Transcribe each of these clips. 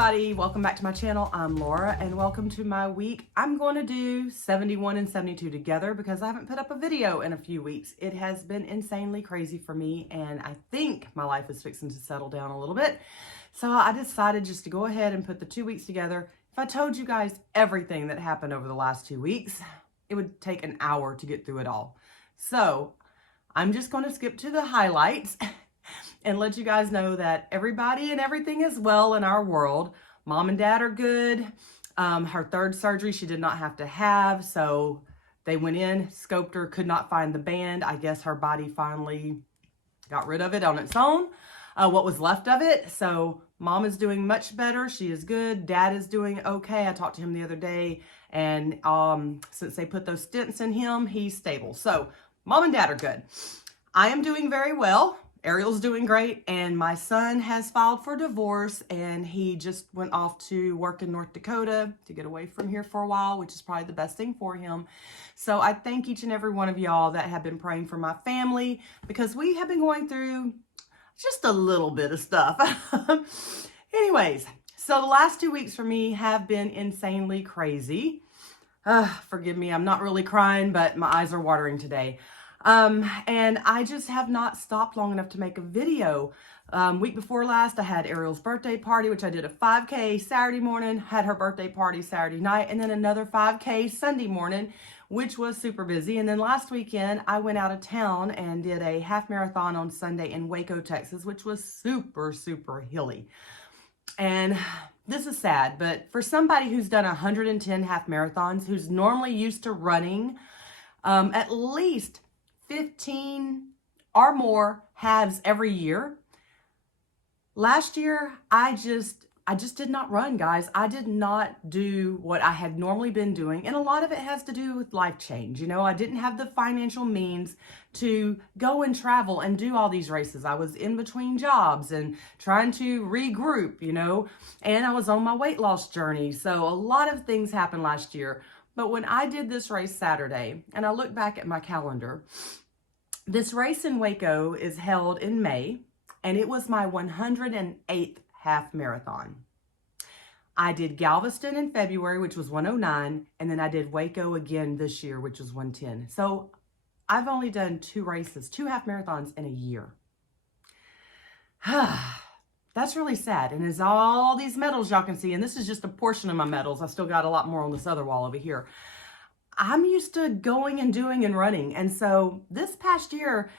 everybody, welcome back to my channel. I'm Laura and welcome to my week. I'm going to do 71 and 72 together because I haven't put up a video in a few weeks. It has been insanely crazy for me and I think my life is fixing to settle down a little bit. So I decided just to go ahead and put the 2 weeks together. If I told you guys everything that happened over the last 2 weeks, it would take an hour to get through it all. So I'm just going to skip to the highlights and let you guys know that everybody and everything is well in our world. Mom and dad are good. Her third surgery she did not have to have, so they went in, scoped her, could not find the band. I guess her body finally got rid of it on its own, what was left of it. So mom is doing much better. She is good. Dad is doing okay. I talked to him the other day, and since they put those stents in him, he's stable. So mom and dad are good. I am doing very well. Ariel's doing great, and my son has filed for divorce, and he just went off to work in North Dakota to get away from here for a while, which is probably the best thing for him. So I thank each and every one of y'all that have been praying for my family, because we have been going through just a little bit of stuff. Anyways, so the last 2 weeks for me have been insanely crazy. Forgive me, I'm not really crying, but my eyes are watering today. And I just have not stopped long enough to make a video. Week before last, I had Ariel's birthday party, which I did a 5K Saturday morning, had her birthday party Saturday night, and then another 5K Sunday morning, which was super busy. And then last weekend, I went out of town and did a half marathon on Sunday in Waco, Texas, which was super, super hilly. And this is sad, but for somebody who's done 110 half marathons, who's normally used to running at least 15 or more halves every year. Last year, I just did not run, guys. I did not do what I had normally been doing. And a lot of it has to do with life change. You know, I didn't have the financial means to go and travel and do all these races. I was in between jobs and trying to regroup, you know, and I was on my weight loss journey. So a lot of things happened last year. But when I did this race Saturday, and I look back at my calendar, this race in Waco is held in May, and it was my 108th half marathon. I did Galveston in February, which was 109, and then I did Waco again this year, which was 110. So I've only done 2 races, 2 half marathons in a year. That's really sad. And there's all these medals y'all can see, and this is just a portion of my medals. I still got a lot more on this other wall over here. I'm used to going and doing and running. And so this past year,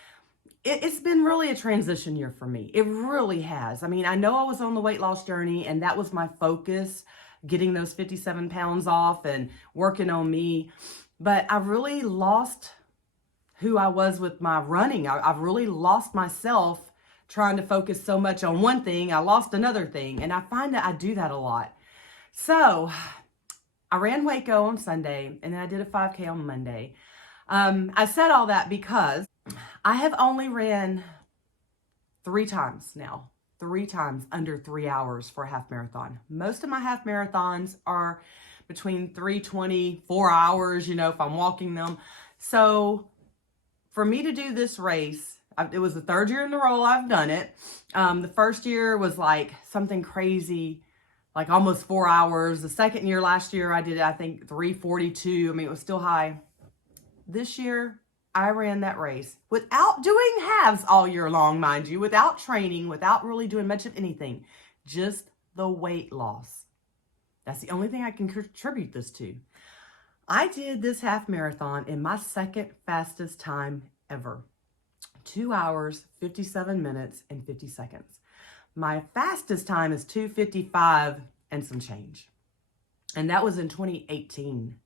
it's been really a transition year for me. It really has. I mean, I know I was on the weight loss journey and that was my focus, getting those 57 pounds off and working on me. But I really lost who I was with my running. I've really lost myself trying to focus so much on one thing. I lost another thing. And I find that I do that a lot. So I ran Waco on Sunday, and then I did a 5K on Monday. I said all that because I have only ran 3 times now, 3 times under 3 hours for a half marathon. Most of my half marathons are between 3:20, 4 hours, you know, if I'm walking them. So for me to do this race, it was the 3rd year in a row I've done it. The first year was like something crazy, like almost 4 hours. The second year, last year, I did, I think, 3:42. I mean, it was still high. This year, I ran that race without doing halves all year long, mind you, without training, without really doing much of anything, just the weight loss. That's the only thing I can contribute this to. I did this half marathon in my second fastest time ever. 2 hours, 57 minutes, and 50 seconds. My fastest time is 2:55 and some change. And that was in 2018.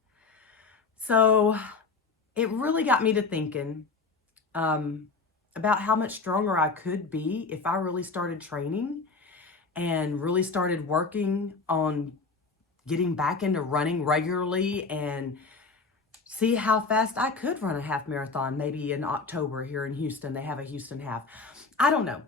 So it really got me to thinking about how much stronger I could be if I really started training and really started working on getting back into running regularly and see how fast I could run a half marathon, maybe in October here in Houston. They have a Houston half. I don't know.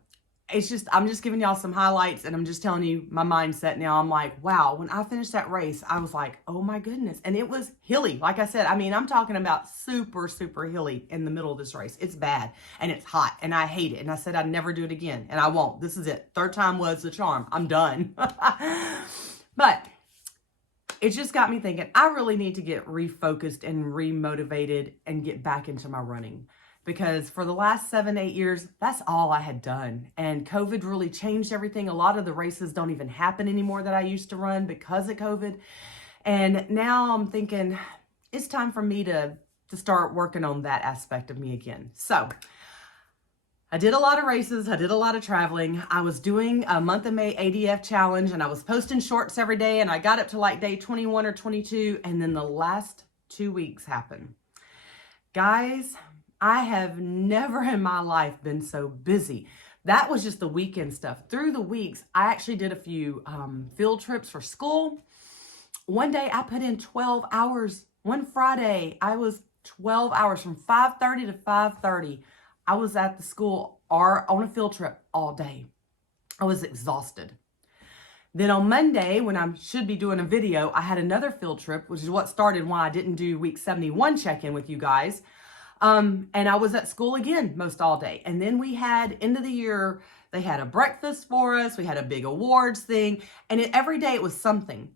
it's just, I'm just giving y'all some highlights, and I'm just telling you my mindset now. I'm like, wow, when I finished that race, I was like, oh my goodness. And it was hilly. Like I said, I mean, I'm talking about super, super hilly in the middle of this race. It's bad and it's hot and I hate it. And I said, I'd never do it again, and I won't. This is it. Third time was the charm. I'm done. But it just got me thinking, I really need to get refocused and remotivated and get back into my running. Because for the last 7-8 years, that's all I had done. And COVID really changed everything. A lot of the races don't even happen anymore that I used to run because of COVID. And now I'm thinking it's time for me to start working on that aspect of me again. So I did a lot of races. I did a lot of traveling. I was doing a month of May ADF challenge, and I was posting shorts every day, and I got up to like day 21 or 22. And then the last 2 weeks happened. Guys, I have never in my life been so busy. That was just the weekend stuff. Through the weeks, I actually did a few field trips for school. One day I put in 12 hours. One Friday, I was 12 hours from 5:30 to 5:30. I was at the school or on a field trip all day. I was exhausted. Then on Monday, when I should be doing a video, I had another field trip, which is what started why I didn't do week 71 check-in with you guys. And I was at school again most all day. And then we had end of the year, they had a breakfast for us. We had a big awards thing, and every day it was something.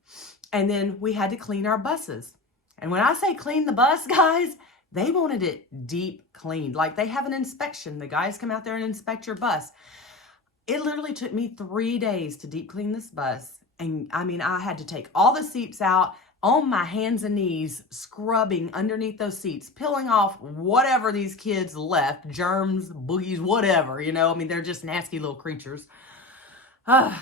And then we had to clean our buses. And when I say clean the bus, guys, they wanted it deep cleaned. Like they have an inspection. The guys come out there and inspect your bus. It literally took me 3 days to deep clean this bus. And I mean, I had to take all the seats out, on my hands and knees, scrubbing underneath those seats, peeling off whatever these kids left, germs, boogies, whatever, you know. I mean, they're just nasty little creatures. I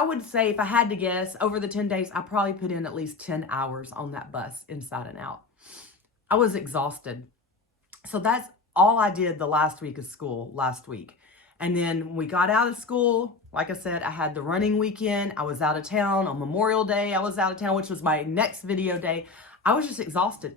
would say, if I had to guess, over the 10 days, I probably put in at least 10 hours on that bus, inside and out. I was exhausted. So that's all I did the last week of school, last week. And then we got out of school. Like I said, I had the running weekend. I was out of town on Memorial Day. I was out of town, which was my next video day. I was just exhausted,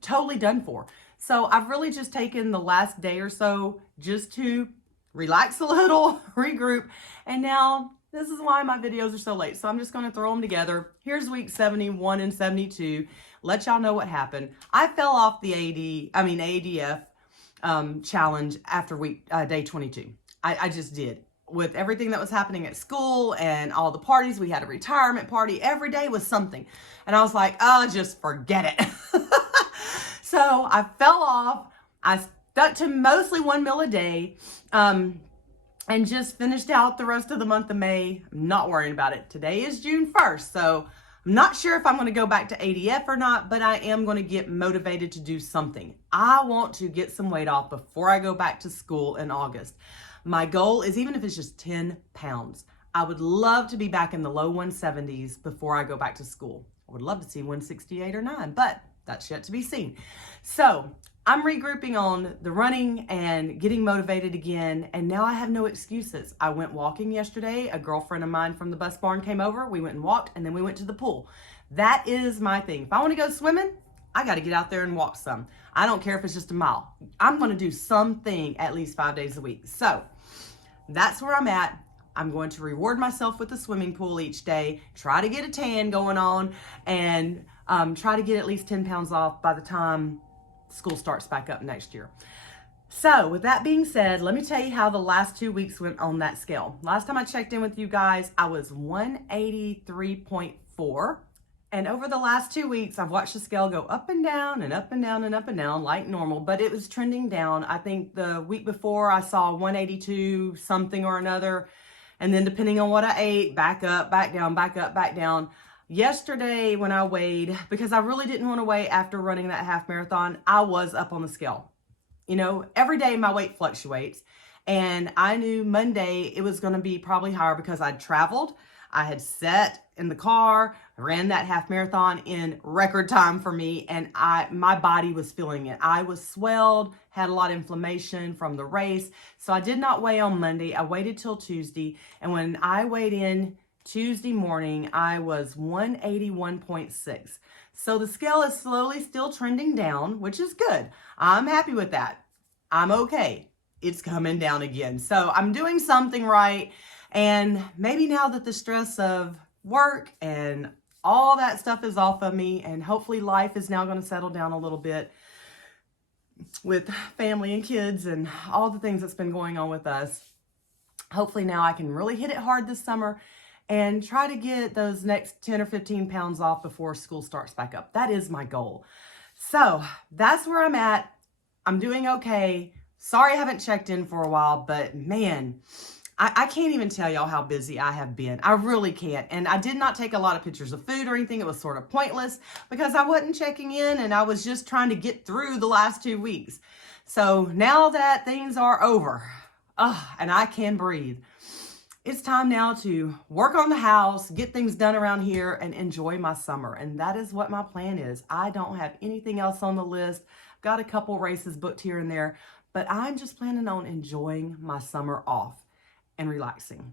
totally done for. So I've really just taken the last day or so just to relax a little, regroup. And now this is why my videos are so late. So I'm just going to throw them together. Here's week 71 and 72. Let y'all know what happened. I fell off the ADF challenge after day 22. I just did. With everything that was happening at school and all the parties, we had a retirement party. Every day was something. And I was like, oh, just forget it. So I fell off. I stuck to mostly 1 meal a day and just finished out the rest of the month of May. I'm not worrying about it. Today is June 1st. So I'm not sure if I'm going to go back to ADF or not, but I am going to get motivated to do something. I want to get some weight off before I go back to school in August. My goal is, even if it's just 10 pounds, I would love to be back in the low 170s before I go back to school. I would love to see 168 or 9, but that's yet to be seen. So I'm regrouping on the running and getting motivated again. And now I have no excuses. I went walking yesterday. A girlfriend of mine from the bus barn came over. We went and walked, and then we went to the pool. That is my thing. If I want to go swimming, I got to get out there and walk some. I don't care if it's just a mile. I'm going to do something at least 5 days a week. So that's where I'm at. I'm going to reward myself with the swimming pool each day, try to get a tan going on, and try to get at least 10 pounds off by the time school starts back up next year. So with that being said, let me tell you how the last 2 weeks went on that scale. Last time I checked in with you guys, I was 183.4. And over the last 2 weeks, I've watched the scale go up and down and up and down and up and down like normal, but it was trending down. I think the week before I saw 182 something or another. And then depending on what I ate, back up, back down, back up, back down. Yesterday when I weighed, because I really didn't want to weigh after running that half marathon, I was up on the scale. You know, every day my weight fluctuates. And I knew Monday it was going to be probably higher because I'd traveled. I had sat in the car, ran that half marathon in record time for me, and my body was feeling it. I was swelled, had a lot of inflammation from the race. So I did not weigh on Monday. I waited till Tuesday, and when I weighed in Tuesday morning, I was 181.6. So the scale is slowly still trending down, which is good. I'm happy with that. I'm okay. it's coming down again. So I'm doing something right. And maybe now that the stress of work and all that stuff is off of me, and hopefully life is now going to settle down a little bit with family and kids and all the things that's been going on with us. Hopefully now I can really hit it hard this summer and try to get those next 10 or 15 pounds off before school starts back up. That is my goal. So that's where I'm at. I'm doing okay. Sorry I haven't checked in for a while, but man, I can't even tell y'all how busy I have been. I really can't. And I did not take a lot of pictures of food or anything. It was sort of pointless because I wasn't checking in and I was just trying to get through the last 2 weeks. So now that things are over, and I can breathe, it's time now to work on the house, get things done around here, and enjoy my summer. And that is what my plan is. I don't have anything else on the list. Got a couple races booked here and there, but I'm just planning on enjoying my summer off and relaxing.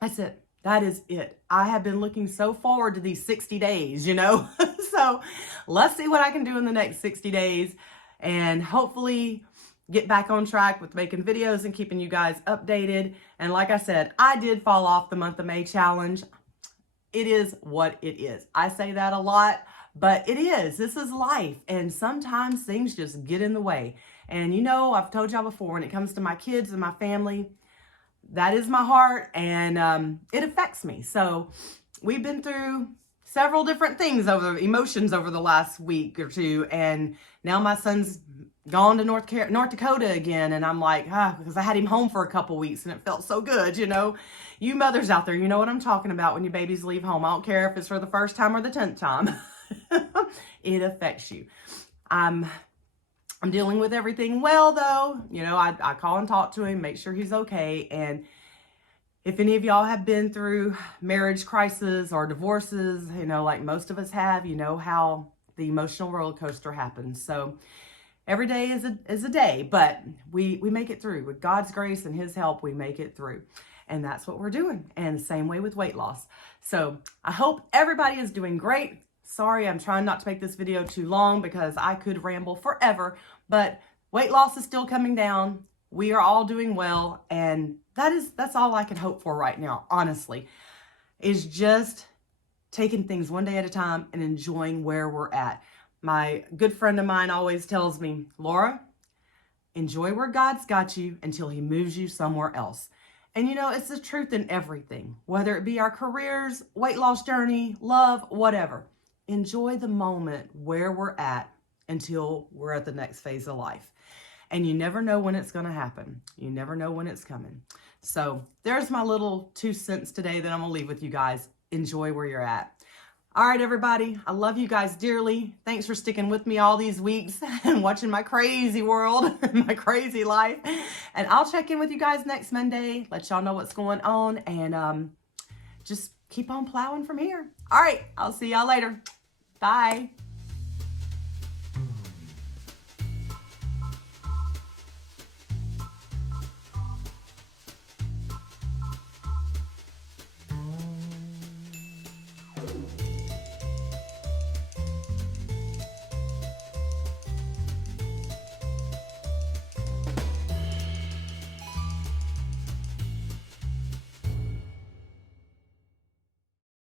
That's it. That is it. I have been looking so forward to these 60 days, you know? So let's see what I can do in the next 60 days and hopefully get back on track with making videos and keeping you guys updated. And like I said, I did fall off the month of May challenge. It is what it is. I say that a lot, but it is. This is life. And sometimes things just get in the way. And you know, I've told y'all before, when it comes to my kids and my family, that is my heart, and it affects me. So we've been through several different things emotions over the last week or two. And now my son's gone to North Dakota again. And I'm like, because I had him home for a couple weeks and it felt so good. You know, you mothers out there, you know what I'm talking about when your babies leave home. I don't care if it's for the first time or the 10th time. It affects you. I'm dealing with everything well, though. You know, I call and talk to him, make sure he's okay. And if any of y'all have been through marriage crisis or divorces, you know, like most of us have, you know how the emotional roller coaster happens. So every day is a day, but we make it through. With God's grace and his help, we make it through. And that's what we're doing. And the same way with weight loss. So I hope everybody is doing great. Sorry, I'm trying not to make this video too long because I could ramble forever, but weight loss is still coming down. We are all doing well, and that's all I can hope for right now, honestly, is just taking things one day at a time and enjoying where we're at. My good friend of mine always tells me, Laura, enjoy where God's got you until he moves you somewhere else. And you know, it's the truth in everything, whether it be our careers, weight loss journey, love, whatever. Enjoy the moment where we're at until we're at the next phase of life. And you never know when it's going to happen. You never know when it's coming. So there's my little 2 cents today that I'm going to leave with you guys. Enjoy where you're at. All right, everybody. I love you guys dearly. Thanks for sticking with me all these weeks and watching my crazy world, my crazy life. And I'll check in with you guys next Monday. Let y'all know what's going on. And just keep on plowing from here. All right. I'll see y'all later. Bye.